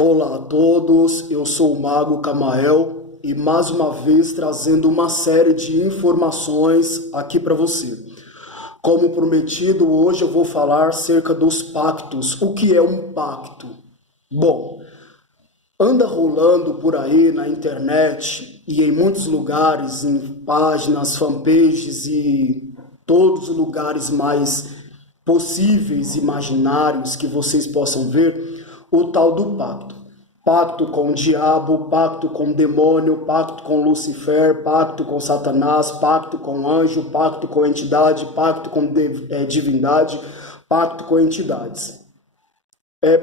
Olá a todos, eu sou o Mago Camael e mais uma vez trazendo uma série de informações aqui para você. Como prometido, hoje eu vou falar acerca dos pactos. O que é um pacto? Bom, anda rolando por aí na internet e em muitos lugares, em páginas, fanpages e todos os lugares mais possíveis, imaginários que vocês possam ver, o tal do pacto. Pacto com o diabo, pacto com o demônio, pacto com Lucifer, pacto com Satanás, pacto com anjo, pacto com entidade, pacto com divindade, pacto com entidades.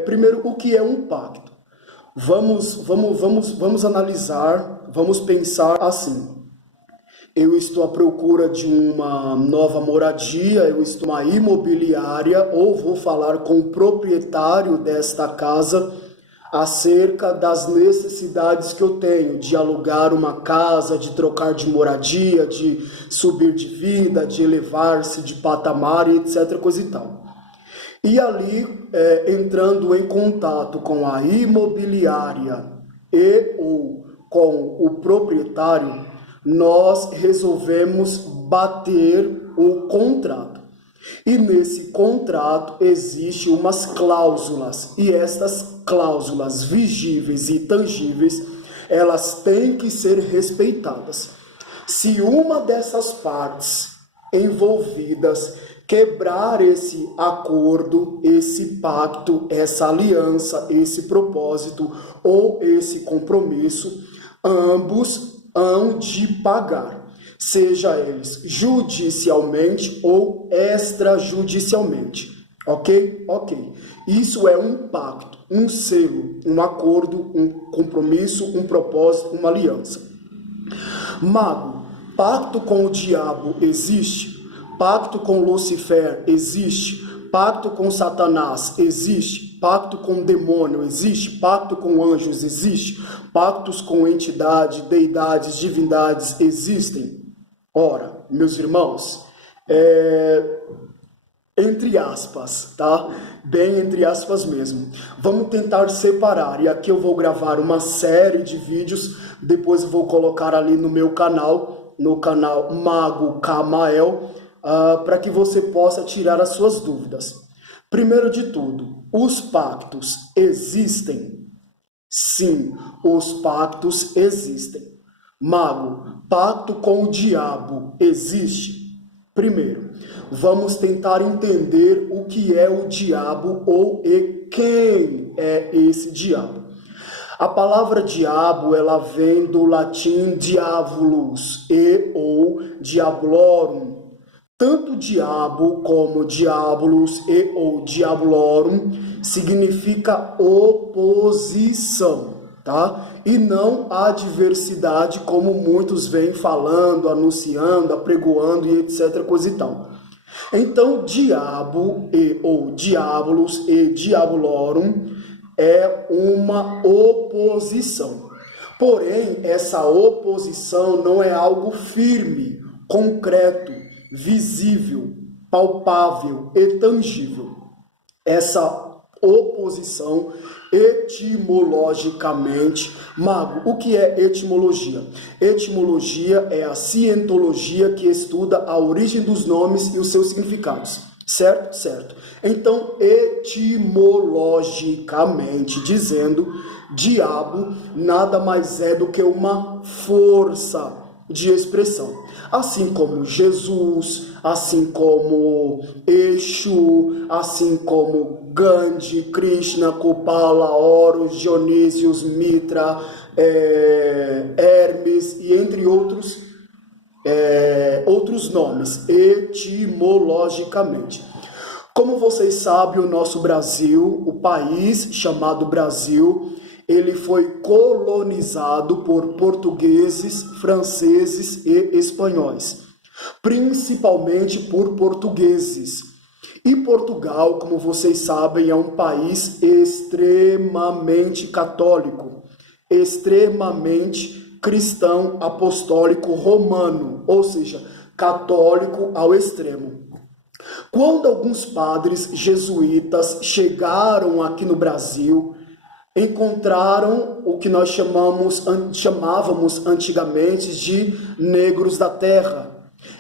Primeiro, o que é um pacto? Vamos analisar, vamos pensar assim. Eu estou à procura de uma nova moradia, eu estou numa imobiliária ou vou falar com o proprietário desta casa acerca das necessidades que eu tenho de alugar uma casa, de trocar de moradia, de subir de vida, de elevar-se de patamar e etc, coisa e tal. E ali, entrando em contato com a imobiliária e ou com o proprietário, nós resolvemos bater o contrato. E nesse contrato existem umas cláusulas, e estas cláusulas vigíveis e tangíveis, elas têm que ser respeitadas. Se uma dessas partes envolvidas quebrar esse acordo, esse pacto, essa aliança, esse propósito ou esse compromisso, ambos hão de pagar, seja eles judicialmente ou extrajudicialmente. Ok? Ok. Isso é um pacto, um selo, um acordo, um compromisso, um propósito, uma aliança. Mago, pacto com o diabo existe? Pacto com Lucifer existe? Pacto com Satanás existe? Pacto com demônio existe? Pacto com anjos existe? Pactos com entidade, deidades, divindades existem? Ora, meus irmãos, entre aspas, tá? Bem entre aspas mesmo. Vamos tentar separar. E aqui eu vou gravar uma série de vídeos, depois eu vou colocar ali no meu canal, no canal Mago Camael, para que você possa tirar as suas dúvidas. Primeiro de tudo, os pactos existem? Sim, os pactos existem. Mago, pacto com o diabo existe? Primeiro, vamos tentar entender o que é o diabo ou e quem é esse diabo. A palavra diabo, ela vem do latim diabolus e ou diabolorum. Tanto diabo como diabolos e ou diabolorum significa oposição, tá? E não adversidade, como muitos vêm falando, anunciando, apregoando e etc, coisa e tal. Então, diabo e ou diabolos e diabolorum é uma oposição. Porém, essa oposição não é algo firme, concreto, visível, palpável e tangível. Essa oposição, etimologicamente, Mago, o que é etimologia? Etimologia é a cientologia que estuda a origem dos nomes e os seus significados. Certo? Certo. Então, etimologicamente dizendo, diabo nada mais é do que uma força de expressão. Assim como Jesus, assim como Exu, assim como Gandhi, Krishna, Kupala, Horus, Dionísios, Mitra, Hermes e entre outros nomes, etimologicamente. Como vocês sabem, o nosso Brasil, o país chamado Brasil, ele foi colonizado por portugueses, franceses e espanhóis, principalmente por portugueses. E Portugal, como vocês sabem, é um país extremamente católico, extremamente cristão apostólico romano, ou seja, católico ao extremo. Quando alguns padres jesuítas chegaram aqui no Brasil, encontraram o que nós chamávamos antigamente de negros da terra.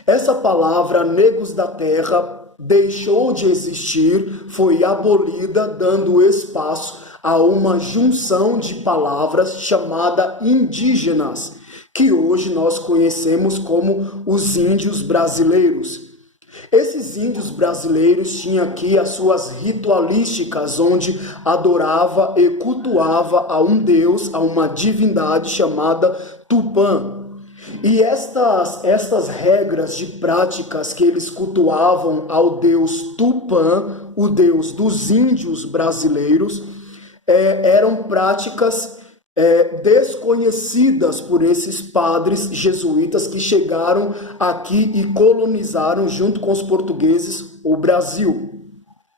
Essa palavra negros da terra deixou de existir, foi abolida, dando espaço a uma junção de palavras chamada indígenas, que hoje nós conhecemos como os índios brasileiros. Esses índios brasileiros tinham aqui as suas ritualísticas, onde adorava e cultuava a um deus, a uma divindade chamada Tupã. E estas regras de práticas que eles cultuavam ao deus Tupã, o deus dos índios brasileiros, eram práticas desconhecidas por esses padres jesuítas que chegaram aqui e colonizaram junto com os portugueses o Brasil.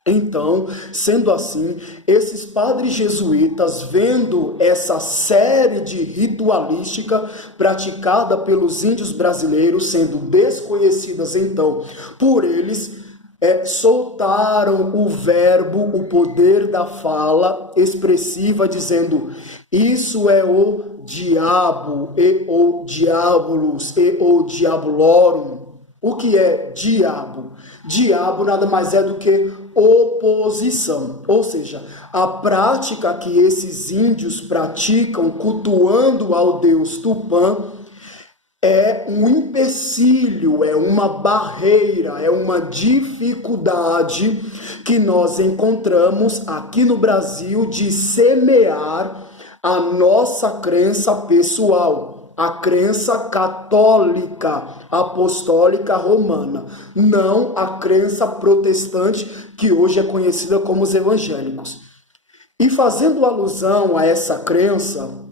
Então, sendo assim, esses padres jesuítas, vendo essa série de ritualística praticada pelos índios brasileiros, sendo desconhecidas então por eles, soltaram o verbo, o poder da fala expressiva, dizendo: isso é o diabo, e o diabolos, e o diabolorum. O que é diabo? Diabo nada mais é do que oposição, ou seja, a prática que esses índios praticam cultuando ao deus Tupã é um empecilho, é uma barreira, é uma dificuldade que nós encontramos aqui no Brasil de semear a nossa crença pessoal, a crença católica, apostólica romana, não a crença protestante que hoje é conhecida como os evangélicos. E fazendo alusão a essa crença,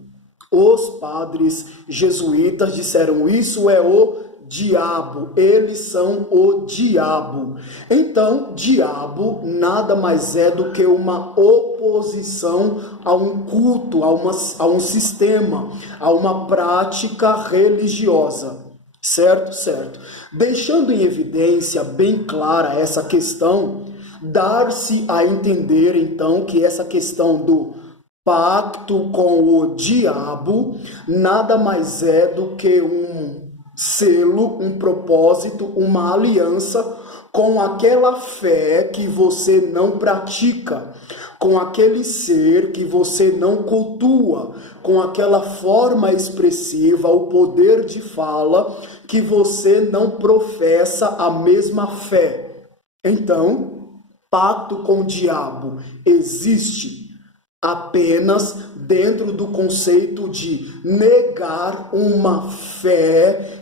os padres jesuítas disseram: isso é o diabo, eles são o diabo. Então, diabo nada mais é do que uma oposição a um culto, a um sistema, a uma prática religiosa. Certo? Certo. Deixando em evidência bem clara essa questão, dar-se a entender então que essa questão do pacto com o diabo nada mais é do que um selo, um propósito, uma aliança com aquela fé que você não pratica, com aquele ser que você não cultua, com aquela forma expressiva, o poder de fala que você não professa a mesma fé. Então, pacto com o diabo existe apenas dentro do conceito de negar uma fé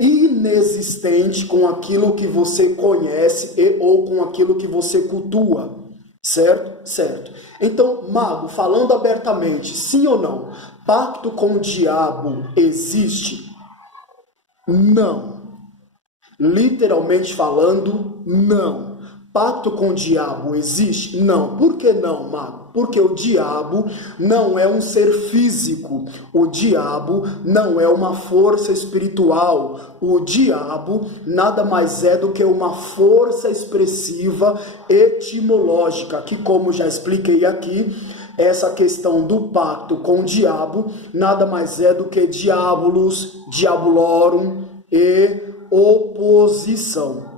inexistente com aquilo que você conhece ou com aquilo que você cultua, certo? Certo. Então, mago, falando abertamente, sim ou não, pacto com o diabo existe? Não. Literalmente falando, não. Pacto com o diabo existe? Não. Por que não, mago? Porque o diabo não é um ser físico. O diabo não é uma força espiritual. O diabo nada mais é do que uma força expressiva etimológica, que, como já expliquei aqui, essa questão do pacto com o diabo nada mais é do que diabolos, diabolorum e oposição.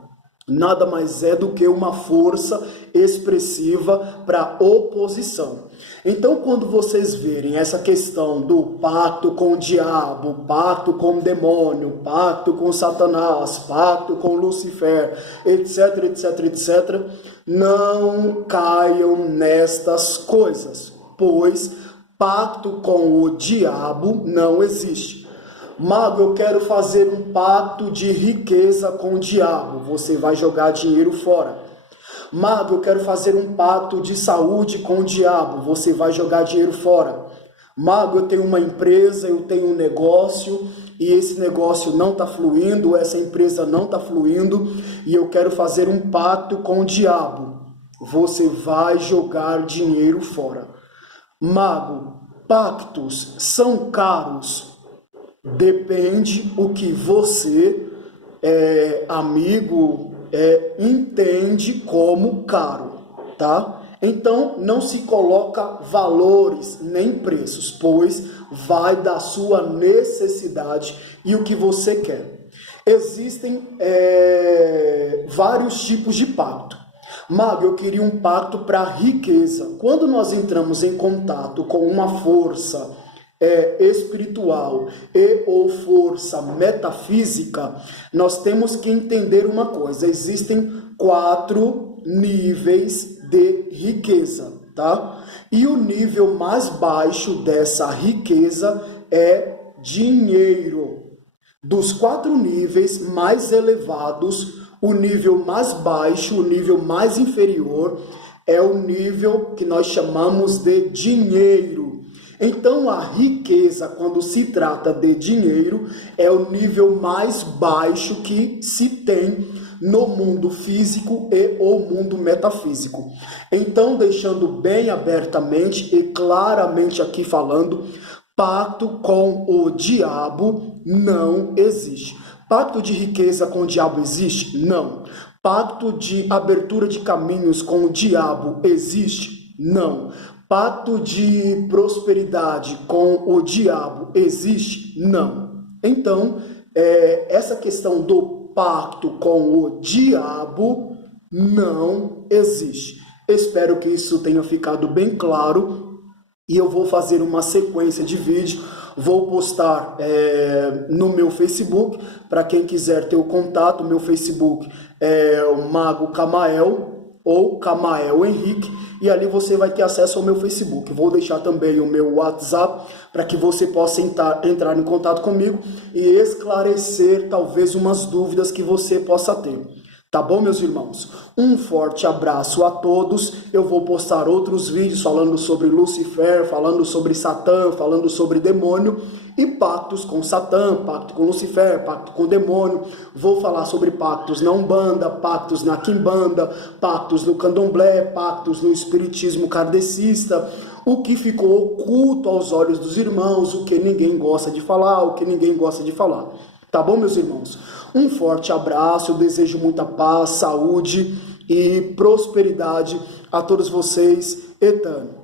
Nada mais é do que uma força expressiva para oposição. Então, quando vocês verem essa questão do pacto com o diabo, pacto com o demônio, pacto com Satanás, pacto com Lucifer, etc, etc, etc, não caiam nestas coisas, pois pacto com o diabo não existe. Mago, eu quero fazer um pacto de riqueza com o diabo. Você vai jogar dinheiro fora. Mago, eu quero fazer um pacto de saúde com o diabo. Você vai jogar dinheiro fora. Mago, eu tenho uma empresa, eu tenho um negócio e esse negócio não está fluindo, essa empresa não está fluindo e eu quero fazer um pacto com o diabo. Você vai jogar dinheiro fora. Mago, pactos são caros. Depende o que você, amigo, entende como caro, tá? Então, não se coloca valores nem preços, pois vai da sua necessidade e o que você quer. Existem vários tipos de pacto. Mago, eu queria um pacto para riqueza. Quando nós entramos em contato com uma força espiritual e ou força metafísica, nós temos que entender uma coisa: existem 4 níveis de riqueza, tá? E o nível mais baixo dessa riqueza é dinheiro. Dos 4 níveis mais elevados, o nível mais baixo, o nível mais inferior, é o nível que nós chamamos de dinheiro. Então, a riqueza, quando se trata de dinheiro, é o nível mais baixo que se tem no mundo físico e ou mundo metafísico. Então, deixando bem abertamente e claramente aqui falando, pacto com o diabo não existe. Pacto de riqueza com o diabo existe? Não. Pacto de abertura de caminhos com o diabo existe? Não. Pacto de prosperidade com o diabo existe? Não. Então, essa questão do pacto com o diabo não existe. Espero que isso tenha ficado bem claro e eu vou fazer uma sequência de vídeos. Vou postar no meu Facebook, para quem quiser ter o contato. Meu Facebook é o Mago Camael ou Camael Henrique, e ali você vai ter acesso ao meu Facebook. Vou deixar também o meu WhatsApp para que você possa entrar em contato comigo e esclarecer talvez umas dúvidas que você possa ter. Tá bom, meus irmãos? Um forte abraço a todos. Eu vou postar outros vídeos falando sobre Lucifer, falando sobre Satã, falando sobre demônio e pactos com Satã, pacto com Lucifer, pacto com demônio. Vou falar sobre pactos na Umbanda, pactos na Quimbanda, pactos no Candomblé, pactos no Espiritismo kardecista, o que ficou oculto aos olhos dos irmãos, o que ninguém gosta de falar, o que ninguém gosta de falar. Tá bom, meus irmãos? Um forte abraço, eu desejo muita paz, saúde e prosperidade a todos vocês. Etano.